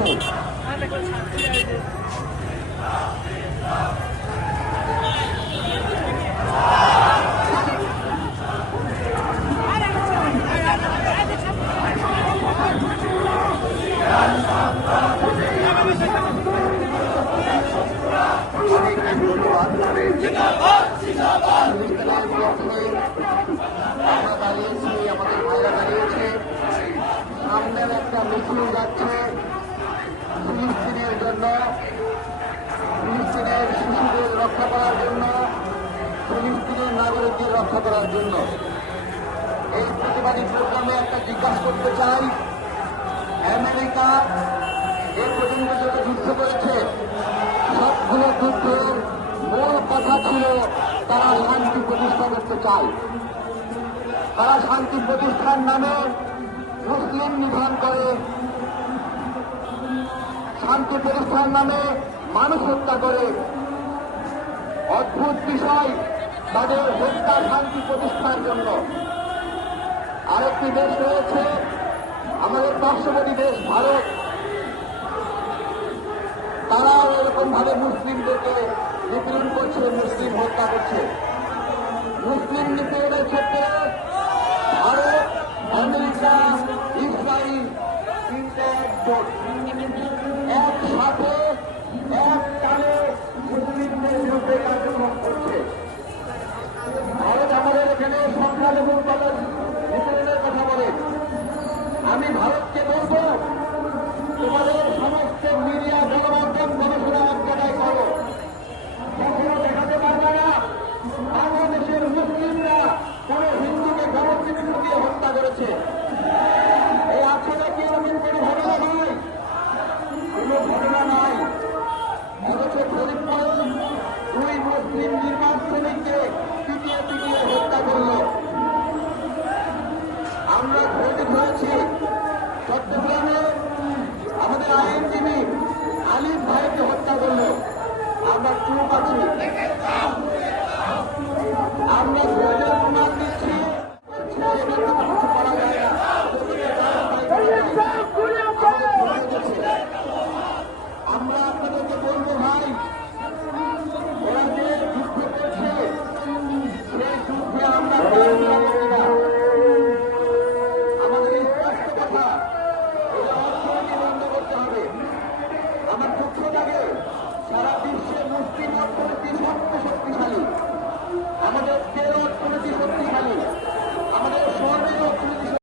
নেই। আমরা দাঁড়িয়েছি, আমাদের ভাইরা দাঁড়িয়েছে, সামনের একটা মিছিল যাচ্ছে ফিলিস্তিনের জন্য, ফিলিস্তিনের শিশুদের রক্ষা করার জন্য, ফিলিস্তিনের নাগরিকদের রক্ষা করার জন্য। এই প্রতিবাদী প্রোগ্রামে একটা জিজ্ঞাসা করতে চাই, আমেরিকা এ পর্যন্ত যত যুদ্ধ করেছে সবগুলো যুদ্ধের মূল কথা ছিল তারা শান্তি প্রতিষ্ঠা করতে চায়। তারা শান্তি প্রতিষ্ঠার নামে মুসলিম নিধন করে, শান্তি প্রতিষ্ঠার নামে মানুষ হত্যা করে। অদ্ভুত বিষয়, তাদের হত্যা শান্তি প্রতিষ্ঠার জন্য। আরেকটি দেশ রয়েছে আমাদের পার্শ্ববর্তী দেশ ভারত, তারাও এরকম ভাবে মুসলিমদেরকে নিপীড়ন করছে, মুসলিম হত্যা করছে। মুসলিম নিপীড়নের ক্ষেত্রে ভারত, আমেরিকা, ইসরায়েল তিনটে জোট।